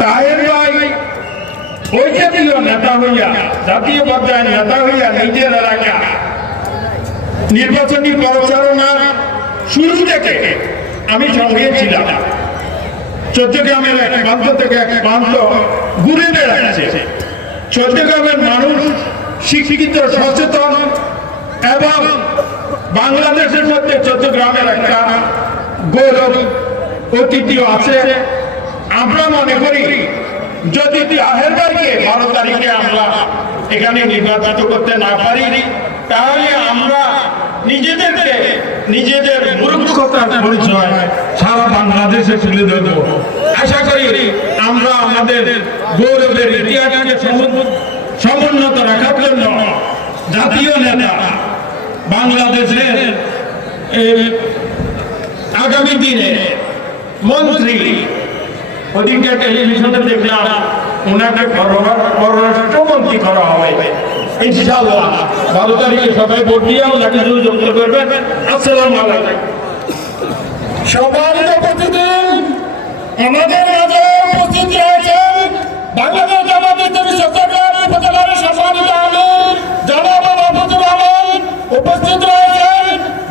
তাহের ভাই ওই জাতীয় নেতা হইয়া, জাতীয় পর্যায়ে নেতা হইয়া নিজের এলাকা নির্বাচনী প্রচারণার শুরু থেকে আমি সঙ্গে ছিলাম। চট্টগ্রামের এক প্রান্ত থেকে এক প্রান্ত ঘুরে বেড়াচ্ছে। চট্টগ্রামের মানুষ শিক্ষিত, সচেতন এবং বাংলাদেশের মধ্যে চট্টগ্রামের একটা গৌরব ঐতিহ্য আছে। আমরা মনে করি যদি তাহের ভাইকে 12 তারিখে আমরা এখানে নির্বাচিত করতে না পারি, তাহলে আমরা নিজেদেরকে নিজেদের মূর্খতার পরিচয় সারা বাংলাদেশে তুলে দেব। আশা করি আমরা আমাদের গৌরবের ইতিহাসকে সমুন্নত রাখার জন্য জাতীয় নেতা, বাংলাদেশের আগামী দিনে মন্ত্রী, ওদিকে টেলিভিশনে দেখলাম ওনাকে পররাষ্ট্রমন্ত্রী করা হবে ইনশাআল্লাহ। 12 তারিখে সবাই ভোট দিয়ে ওনাকে যুক্ত করবেন। আসসালামু আলাইকুম। সম্মানিত প্রতিদিন আমাদের মাঝে উপস্থিত রয়েছেন বাংলাদেশ জামাত ইসলামী চট্টগ্রাম উপজেলার সম্মানিত আমির জনাব মাহফুজুর রহমান, উপস্থিত রয়েছেন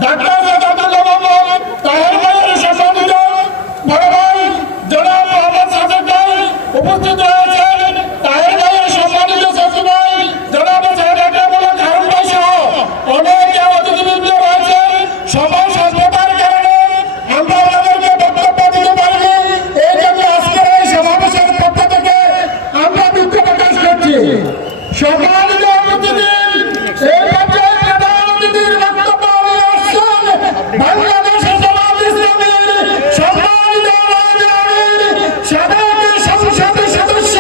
ডাক্তার মোহাম্মদ তাহের ভাইয়ের সম্মানিত বড় ভাই জনাব মোহাম্মদ সাদেক ভাই, উপস্থিত রয়েছেন তাহের ভাইয়ের সম্মানিত সচিব ভাই জনাব হারুন ভাই সহ অনেক অতিথিবৃন্দ রয়েছেন। সময় স্বল্পতার কারণে আমরা ওনাদেরকে বক্তব্য দিতে পারিনি, এই জন্য আজকের এই সমাবেশের পক্ষ থেকে আমরা দুঃখ প্রকাশ করছি। সম্মানিত অতিথি, এই পর্যায়ে প্রধান অতিথির বক্তব্য নিয়ে আসছেন বাংলাদেশের জামাত ইসলামীর সম্মানিত আমির সাবেক সংসদ সদস্য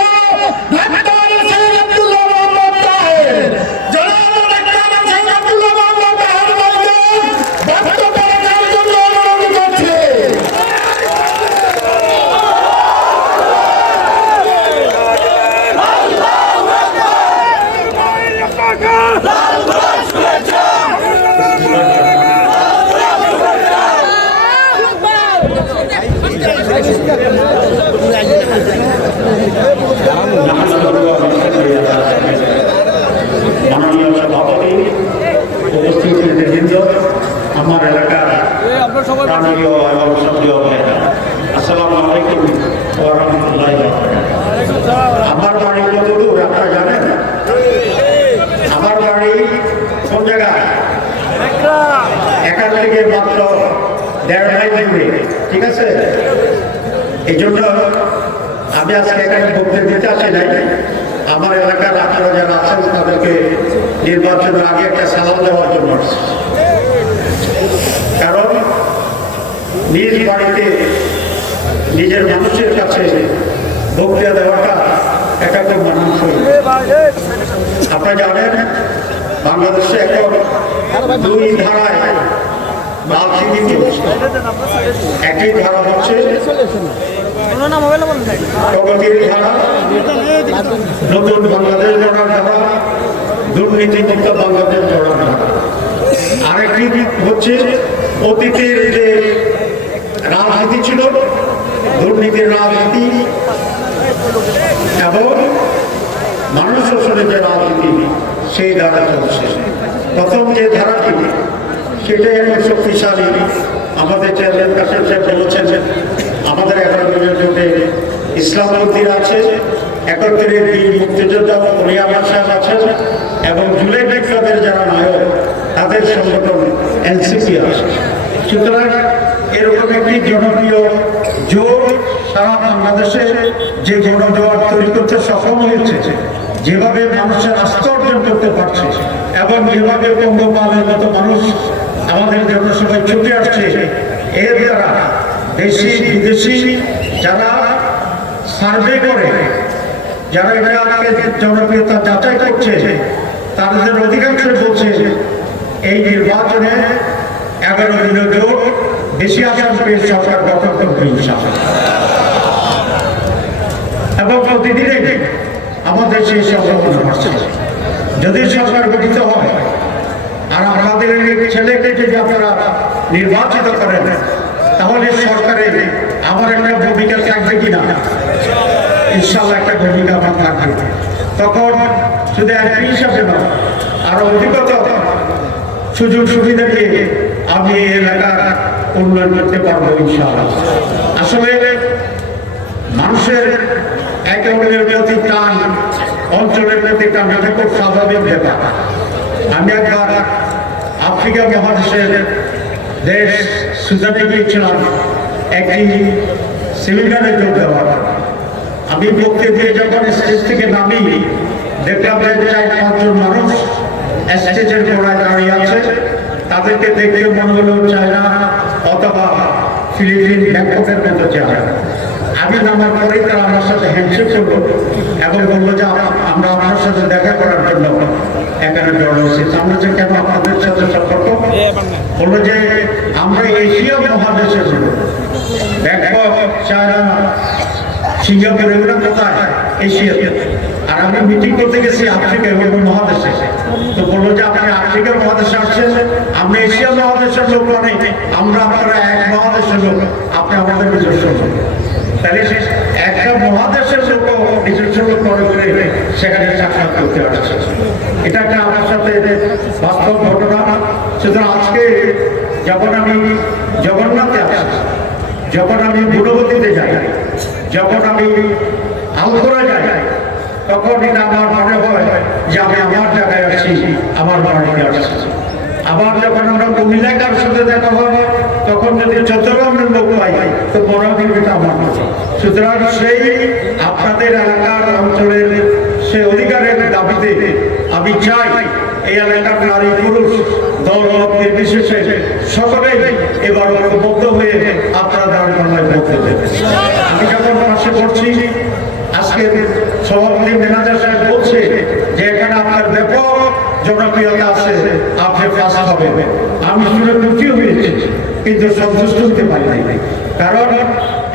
ডাক্তার সৈয়দ আব্দুল্লাহ মোহাম্মদ তাহের। জনাব ডাক্তার সৈয়দ আব্দুল্লাহ মোহাম্মদ তাহের ভাইকে বক্তব্য রাখার জন্য অনুরোধ করছি। মাননীয় সভাপতি, উপস্থিত নেতৃবৃন্দ, আমার এলাকার প্রাণীয় এবং সক্রিয় ভাইরা, আসসালামু আলাইকুম ওয়া রাহমাতুল্লাহি ওয়া বারাকাতুহু। আমার বাড়ি কত দূর আপনারা জানেন? আমার বাড়ি কোন জায়গায়? এখান থেকে মাত্র 1.5 মাইল দূরে, ঠিক আছে? এই জন্য আমি আজকে এখানে বক্তব্য দিতে আসি নাই। আমার এলাকার আপনারা যারা আছেন তাদেরকে নির্বাচনের আগে একটা সালাম দেওয়ার জন্য আসছি। কারণ নিজ বাড়িতে নিজের মানুষের কাছে বক্তব্য দেওয়াটা একটা খুব মানানসই। আপনারা জানেন বাংলাদেশে এখন 2 ধারায় রাজনীতি চলছে। একই ধারা হচ্ছে প্রগতির ধারা, নতুন বাংলাদেশ গড়ার ধারা, দুর্নীতিমুক্ত বাংলাদেশ গড়ার ধারা। আরেকটি হচ্ছে অতীতের যে রাজনীতি ছিল, দুর্নীতির রাজনীতি এবং মানুষ শোষণের যে রাজনীতি, সেই ধারা চলছে। প্রথম যে ধারাটি, সেটাই এখন শক্তিশালী। আমাদের চেয়ারম্যান কাসেম সাহেব বলেছেন আমাদের 11 জনের মধ্যে ইসলামপন্থীরা আছে, 71-এর বীর মুক্তিযোদ্ধা ওলিয়ামার সাহেব আছেন এবং জুলাই বিপ্লবের যারা নায়ক তাদের সংগঠন এনসিপি আছে। সুতরাং এরকম একটি জনপ্রিয় জোট সারা বাংলাদেশে যে গণজোয়ার তৈরি করতে সফল হয়েছে, যেভাবে মানুষের আস্থা অর্জন করতে পারছে এবং যেভাবে পঙ্গপালের মতো মানুষ আমাদের জন্য সবাই ছুটে আসছে, এর দ্বারা দেশি বিদেশি যারা সার্ভে করে, যারা এটাকে জনপ্রিয়তা যাচাই করছে, তাদের অধিকাংশ বলছে এই নির্বাচনে 11 বিরোধীও বেশি আসন পেয়ে সরকার গঠন করবে ইনশাআল্লাহ। এবং প্রতিদিনই আমাদের সেই সম্ভাবনা বাড়ছে। যদি সরকার গঠিত হয় আর আমাদের ছেলেকে যদি আপনারা নির্বাচিত করেন, তাহলে সরকারের আমার একটা ভূমিকা থাকবে কিনা ইনশাল্লাহ একটা ভূমিকা আমার থাকবে। তখন শুধু একই হিসাবে নয়, আরো অধিকতর সুযোগ সুবিধা দিয়ে আমি এই এলাকার উন্নয়ন করতে পারবো ইনশাআল্লাহ। আসলে মানুষের একে অন্যের প্রতি টান, অঞ্চলের প্রতি টান, এটা খুব স্বাভাবিক ব্যাপার। আমি একবার আফ্রিকা মহাদেশের দেশ সুদানে গিয়েছিলাম একটি সেমিনারে যোগ দেওয়ার। আমি বক্তৃতা দিয়ে যখন স্টেজ থেকে নামি, দেখলাম যে 4-5 জন মানুষ স্টেজের গোড়ায় দাঁড়িয়ে আছে। তাদেরকে দেখে মনে হলো চায়না অথবা ফিলিপিন, ব্যাংককের মতো চেহারা। আমি নামার পরেই তারা আমার সাথে হ্যান্ডশেক করলো এবং বললো যে আমরা আপনার সাথে দেখা করার জন্য এখানে জড়ো হয়েছি। আমরা যে কেন আপনাদের সাথে সম্পর্ক, বললো যে আমরা এশিয়া মহাদেশের ব্যাংকক, চায়না, সিঙ্গাপুর, এগুলো কোথায়? এশিয়াতে। আর আমি মিটিং করতে গেছি আফ্রিকা এবং মহাদেশে। তো বললো যে আপনি আফ্রিকার মহাদেশে আসছেন, আমরা এশিয়া মহাদেশের লোক মানে আমরা আপনারা এক মহাদেশের লোক, আপনি আমাদের নিজস্ব লোক। তাহলে একটা মহাদেশের লোক নিজস্ব লোক মনে করে সেখানে সাক্ষাৎ করতে আসছে। এটা একটা আমার সাথে বাস্তব ঘটনা। সুতরাং আজকে যখন আমি জগন্নাথে আসছি, যখন আমি গুণবতীতে যাই, যখন আমি আলপোরা যাই, তখন এটা আমার মনে হয় যে আমি আমার জায়গায় আসছি, আমার বাড়িতে আসছি। আবার যখন আমরা কুমিল্লাকার সাথে দেখা হয়, তখন যদি চট্টগ্রামের লোক পাই তো মনে হয় এটা আমার। সুতরাং সেই আপনাদের এলাকার অঞ্চলের সে অধিকারের দাবিতে আমি চাই এই এলাকার নারী পুরুষ দল মত নির্বিশেষে সকলেই এবার ঐক্যবদ্ধ হয়ে আপনারা দাঁড়ায় বলতে দেবেন। আমি যখন পাশে পড়ছি, আজকে সভাপতি ম্যানেজার সাহেব বলছে যে এখানে আপনার ব্যাপক জনপ্রিয়তা আছে, আপনি ফার্স্ট হবেন। আমি শুনে খুশি হয়েছি, কিন্তু সন্তুষ্ট হতে পারি নাই। কারণ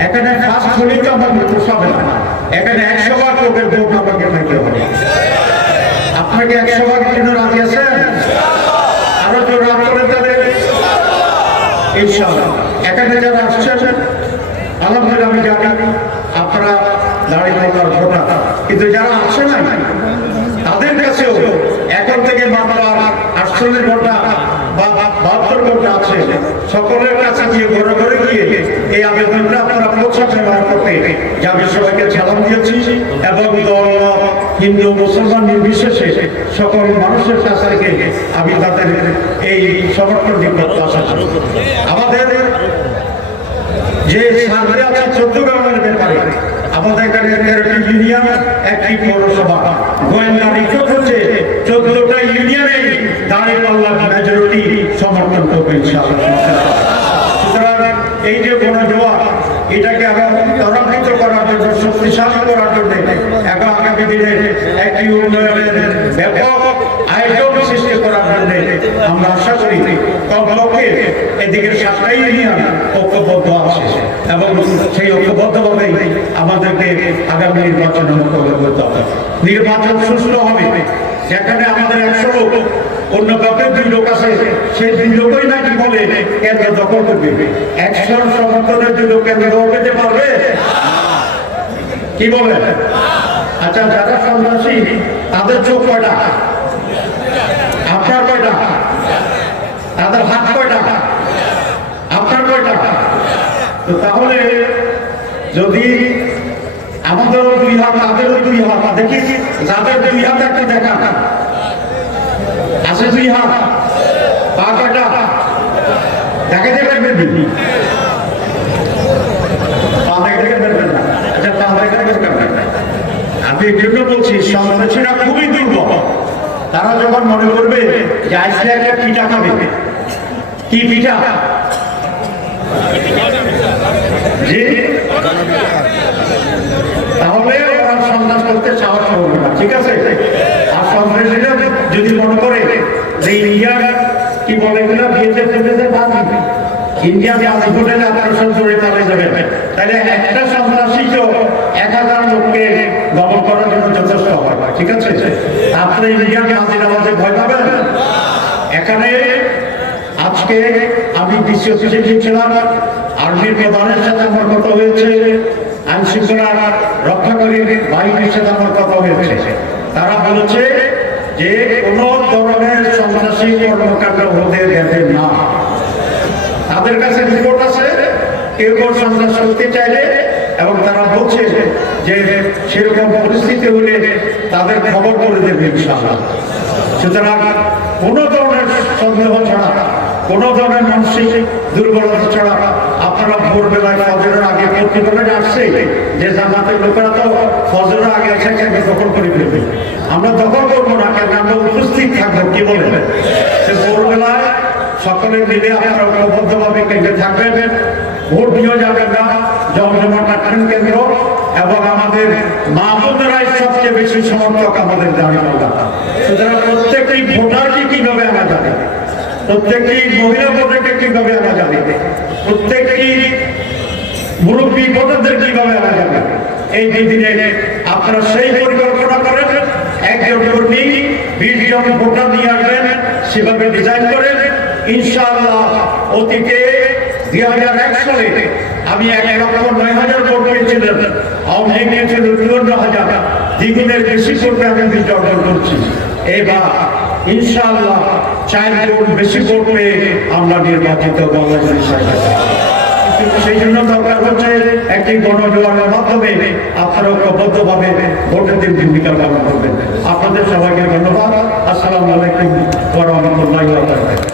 এখানে ফার্স্ট হলেই তো আমার পোষাবে না, এখানে 100 ভাগ লোকের ভোট আমাকে পাইতে হবে। আপনাকে 100 ভাগের জন্য রাজি আছেন? আরো জোর রাত করে দেবে ইনশাআল্লাহ। এখানে যারা আসছেন আলহামদুলিল্লাহ আমি জানি আপনারা দাঁড়িয়ে পড়ার ভোটার, কিন্তু যারা আসে না তাদের কাছেও এখন থেকে মাত্র 48 ঘন্টা বা 72 ঘন্টা আছে। সকলের কাছে গিয়ে ঘরে ঘরে গিয়ে এই আবেদনটা আপনারা পৌঁছাতে ব্যবহার করতে যে আমি সবাইকে সালাম দিয়েছি এবং দল, হিন্দু, মুসলমান নির্বিশেষে সকল মানুষের কাছ থেকে আমি তাদের এই সমর্থন প্রত্যাশা করি। আমাদের যে সার্ভে আছে চট্টগ্রামের ব্যাপারে, আমাদের এখানে 13টি ইউনিয়ন, 1টি পৌরসভা, গোয়েন্দা রিপোর্ট হচ্ছে 14টা ইউনিয়নে দাঁড়িপাল্লা মেজরিটি সমর্থন করবে ইনশাআল্লাহ। সুতরাং এই যে গণজোয়ার, এটাকে আরো ত্বরান্বিত করার জন্য, শক্তিশালী করার জন্য এখন আগামী দিনে একটি উন্নয়নের ব্যাপক আয়োজন সৃষ্টি করার জন্য আমরা আশা করি কমপক্ষে এদিকে 7টা ইউনিয়ন ঐক্যবদ্ধ আছে এবং সেই ঐক্যবদ্ধভাবেই আমাদেরকে আগামী নির্বাচনের মোকাবিলা করতে হবে। নির্বাচন সুষ্ঠু হবে, যেখানে আমাদের 100 লোক, অন্য পক্ষে 2 লোক আছে, সেই 2 লোকই নাকি বলে কেন্দ্র দখল করবে। 100 সমর্থনের 2 লোক কেন্দ্র দখল করতে পারবে? কি বলে? আচ্ছা, যারা সন্ত্রাসী তাদের চোখ কয়টা? আপনার কয়টা? তাদের হাত কয়টা? আপনার কয়টা? তো তাহলে যদি আমাদেরও 2 হাত, তাদেরও 2 হাত, দেখি যাদের 2 হাত একটু দেখা আছে, 2 হাত, পা কয়টা? দেখাতে পারবেন? পা দেখাতে পারবেন না? আচ্ছা, পা দেখাতে পারবেন না। আমি এই জন্য বলছি সন্ত্রাসীরা খুবই দুর্বল। তারা যখন মনে করবে যে আজকে একটা পিঠা খাবে, কি পিঠা? জি, তাহলে ওরা সন্ত্রাস করতে সাহস করবে না, ঠিক আছে? আর সন্ত্রাসীরা যদি মনে করে যে ইন্ডিয়ার কি বলে এগুলো বিয়েতে ইন্ডিয়া পাসপোর্টে আপনার জড়িয়ে পালিয়ে যাবে, তাহলে একটা সন্ত্রাসী তো 1000 লোককে দমন করার জন্য যথেষ্ট হয়, ঠিক আছে? আপনি ইন্ডিয়ান হাজির আওয়াজে ভয় পাবেন? এখানে আজকে আমি ডিসি অফিসে গিয়েছিলাম, আর্মির প্রধানের সাথে আমার কথা হয়েছে, আইন শৃঙ্খলা রক্ষাকারী বাহিনীর সাথে আমার কথা হয়েছে। তারা বলেছে যে কোনো ধরনের সন্ত্রাসী কর্মকাণ্ড হতে দেবেন না। তাদের কাছে রিপোর্ট আছে কেউ কেউ সন্ত্রাস করতে চাইলে, এবং তারা বলছে যে সেরকম পরিস্থিতি হলে তাদের খবর করে দেবে ইনশাআল্লাহ। সুতরাং কোনো ধরনের সন্দেহ ছাড়া, কোনো ধরনের মানসিক দুর্বলতা ছাড়া আপনারা ভোরবেলায় ফজরের আগে প্রতিবেদন আসছে যে জামাতের লোকেরা তো ফজরের আগে আছে কেন দখল করে ফেলবে। আমরা দখল করবো না, কেন আমরা উপস্থিত থাকবো। কি বলেন? সে ভোরবেলায় সকলে মিলে আপনারা ঐক্যবদ্ধভাবে কেন্দ্রে থাকবেন, ভোট দিয়েও যাবেন না, জমজমাট রাখবেন কেন্দ্র, এবং আমাদের মা বোনেরাই সবচেয়ে বেশি সমর্থক আমাদের দাঁড়িয়ে। সুতরাং প্রত্যেকটি ভোটারকে কিভাবে আনা যাবে, প্রত্যেকটি মহিলা ভোটারকে কিভাবে আনা যাবে, প্রত্যেকটি মুরব্বী ভোটারদের কিভাবে আনা যাবে, এই দুদিনে আপনারা সেই পরিকল্পনা করেন। একজন কর্মী 20 জন ভোটার নিয়ে আসবেন, সেভাবে ডিজাইন করেন। ইনশাআল্লাহ অতীতে 2001 সালে আমি 1,09,000 ভোট পেয়েছিলাম, আওয়ামী লীগ পেয়েছিল 54,000, দ্বিগুণের বেশি ভোটে আমি বিজয় অর্জন করছি। এবার ইনশাআল্লাহ 4 গুণ বেশি ভোট পেয়ে আমরা নির্বাচিত বাংলাদেশ সরকার। সেই জন্য দরকার হচ্ছে একটি গণজোয়ারের মাধ্যমে আপনারা ঐক্যবদ্ধভাবে ভোটের দিন ভূমিকা পালন করবেন। আপনাদের সবাইকে ধন্যবাদ। আসসালামু আলাইকুম ওয়া রাহমাতুল্লাহি ওয়া বারাকাতুহু।